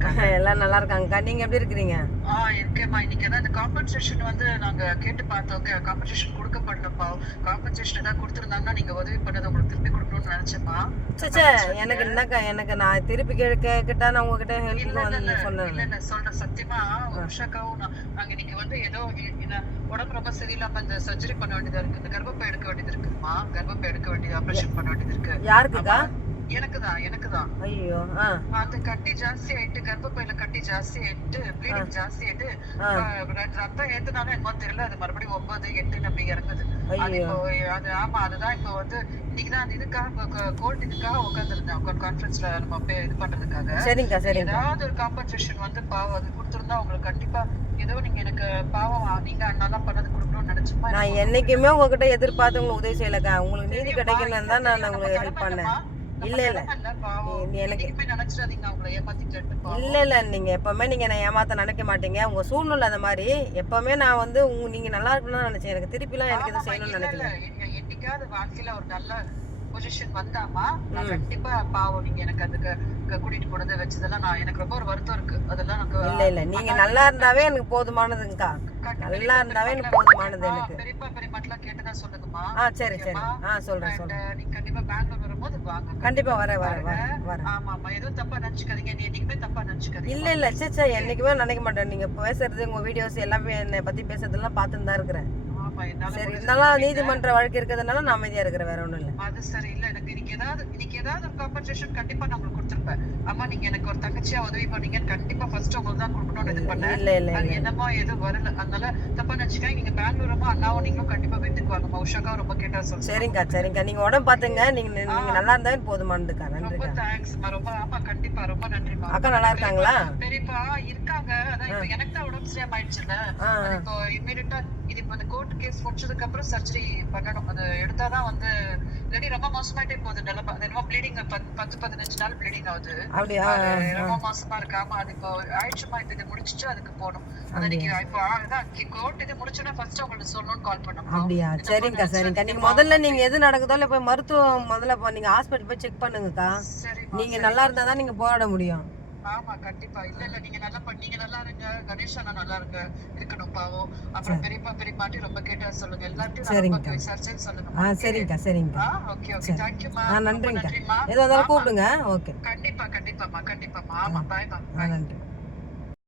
இருக்காங்க? எல்லாம் நல்லா இருக்காங்கக்கா. நீங்க எப்படி இருக்கிறீங்க? இருக்கேம்மா. இன்னைக்கு ஏதாவது இந்த காம்பன்சேஷன் வந்து நாங்க கேட்டு பார்த்தோம். காம்பன்சேஷன் கொடுக்கப்படலப்பா. காம்பன்சேஷன் ஏதாவது கொடுத்துருந்தாங்கன்னா நீங்க உதவி பண்ணதை உங்களுக்கு திருப்பி கொடுக்கணும்னு நினைச்சேம்மா. சே எனக்கு என்னக்கா, எனக்கு நான் திருப்பி கேட்டா நான் உங்ககிட்ட ஹெல்ப் சொன்னேன். இல்ல சொல்றேன் சத்தியமா. உஷாக்காவும் நாங்க இன்னைக்கு வந்து ஏதோ உடம்பு ரொம்ப சரியில்லாம இந்த சர்ஜரி பண்ண வேண்டியதா இருக்கு. இந்த கர்ப்பப்பை எடுக்க வேண்டியது இருக்குமா. கர்ப்பப்பை எடுக்க வேண்டியது ஆபரேஷன் பண்ண வேண்டியது இருக்கு. யாருக்குக்கா? எனக்குதான். ஐயோ. அந்த கட்டி ஜாஸ்தி ஆயிட்டு, கர்ப்பப்பையில கட்டி ஜாஸ்தி ஆயிட்டு, ப்ளீடிங் ஜாஸ்தி ஆயிட்டு, ரத்தம் ஏத்துனாலும் என்னமோ தெரியல, அது மறுபடியும் 9, 8 நம்பி இறங்குது. அது இப்போ அதுதான் இப்போ வந்து இன்னைக்குதான் அந்த இதுக்காக கோல்ட் இதுக்காக உட்காந்துருந்தேன் கான்ஃபரன்ஸ்ல நம்ம இது பண்றதுக்காக. ஏதாவது ஒரு காம்பன்சேஷன் வந்து பாவம் அது கொடுத்துருந்தா உங்களுக்கு கண்டிப்பா ஏதோ நீங்க எனக்கு பாவம் நீங்க நல்லா பண்ணது கொடுக்கணும்னு நினைச்சுப்பா. நான் என்னைக்குமே உங்ககிட்ட எதிர்பார்த்து உங்களுக்கு உதவி செய்யலக்கா. உங்களுக்கு நீதி கிடைக்கணும் தான் நான் உங்களுக்கு ஹெல்ப் பண்ணேன். இல்ல எனக்கு இல்ல நீங்க எப்பவுமே நீங்க நான் ஏமாத்த நினைக்க மாட்டீங்க. உங்க சூழ்நிலை அந்த மாதிரி. எப்பவுமே நான் வந்து நீங்க நல்லா இருக்கணும்னு நினைச்சேன். எனக்கு திருப்பிலாம் எனக்கு எதுவும் செய்யணும்னு நினைக்கல. என்னைக்காவது வாழ்க்கையில ஒரு நல்ல பொசிஷன் வந்தாமா நான் கண்டிப்பா பாவம் நீங்க எனக்கு அதுக்கு கூட்டிட்டு போனதை வச்சதெல்லாம் நான் எனக்கு ரொம்ப ஒரு வருத்தம் இருக்கு. அதெல்லாம் இல்ல நீங்க நல்லா இருந்தாவே எனக்கு போதுமானதுங்கக்கா. நல்லா இருந்தாவே எனக்கு போதுமானது. எனக்கு பெரியப்பா பெரியமாட்டெல்லாம் கேட்டுதான் சொல்லுங்கம்மா. சரி சொல்றேன். நீங்க கண்டிப்பா பெங்களூர் வரும்போது வாங்க. கண்டிப்பா வரேன். ஆமா எதுவும் தப்பா நினைச்சுக்காதீங்க. நீ என்னைக்குமே தப்பா நினைச்சுக்காதீங்க. இல்ல சே என்னைக்குமே நினைக்க மாட்டேன். நீங்க பேசுறது உங்க வீடியோஸ் எல்லாமே என்னை பத்தி பேசுறதெல்லாம் பார்த்துன்னு தான் இருக்கிறேன். சரி, இருந்தாலும் நீதிமன்ற வழக்கு இருக்கிறதுனால நான் அமைதியா இருக்கிறேன். வேற ஒண்ணும் இல்ல. அது சரி. இல்ல எனக்கு இன்னைக்கு ஏதாவது ஒரு காம்பன்சேஷன் கண்டிப்பா நான் உங்களுக்கு கொடுத்துருப்பேன். அம்மா நீங்க எனக்கு ஒரு தங்கச்சியா உதவி பண்ணீங்கன்னு கண்டிப்பா ஃபர்ஸ்ட் உங்களுக்கு தான் கொடுக்கணும்னு இது பண்ணேன். இல்ல அது என்னமோ எதுவும் வரல. அதனால தப்பா நினைச்சுக்காங்க. நீங்க பெங்களூர் அண்ணாவும் நீங்களும் கண்டிப்பா வீட்டுக்கு வாங்கம்மா. உஷாக்காவும் ரொம்ப கேட்டா சொல்லுங்க. சரிங்கக்கா. நீங்க உடம்பு பாத்துங்க. நீங்க நல்லா இருந்தாலும் போதுமானதுக்கா. நன்றிக்கா. ரொம்ப தேங்க்ஸ்மா. ரொம்ப கண்டிப்பா ரொம்ப நன்றிமா. அக்கா நல்லா இருக்காங்களா? பெரியப்பா இருக்காங்க. அதான் இப்போ எனக்கு தான் உடம்பு சரியா ஆயிடுச்சுல்ல. இப்போ இம்மீடியட்டா இது இப்போ இந்த கோர்ட் கேஸ் முடிச்சதுக்கு அப்புறம் சர்ஜரி பண்ணணும். அது எடுத்தாதான் வந்து இல்லாட்டி ரொம்ப மோசமாயிட்டே போகுது. நிலமா ப்ளீடிங் 10-15 நாள் ப்ளீடிங் ஆகுது. ரொம்ப மோசமா இருக்கு. ஆமா அது இப்போ ஆயிடுச்சுமா. இது முடிச்சுட்டு அதுக்கு போகணும். அது இன்னைக்கு இப்போ அதான் கோர்ட் இது முடிச்சோன்னா ஃபர்ஸ்ட் உங்களுக்கு சொல்லணும்னு கால் பண்ணோம். அப்படியா? சரிங்கக்கா. நீங்க முதல்ல நீங்க எது நடக்குதோ இல்ல போய் மருத்துவம் முதல்ல நீங்க ஹாஸ்பிட்டல் போய் செக் பண்ணுங்கக்கா. நீங்க நல்லா இருந்தா தான் நீங்க போராட முடியும். ஆமா கண்டிப்பா. இல்ல நீங்க நல்லா இருங்க. கணேஷ் அண்ணா நல்லா இருக்கணும் பாவம். அப்புறம் பெரியப்பா பெரியமாட்டி ரொம்ப கேட்டா சொல்லுங்க. எல்லாத்தையும் விசாரிச்சு சொல்லுங்க. சரிங்கக்கா. ஓகே தேங்க்யூமா. நன்றிங்கக்கா. ஏதோ இருந்தாலும் கூப்பிடுங்க. ஓகே. கண்டிப்பாமா. ஆமா பாய்மா. நன்றி.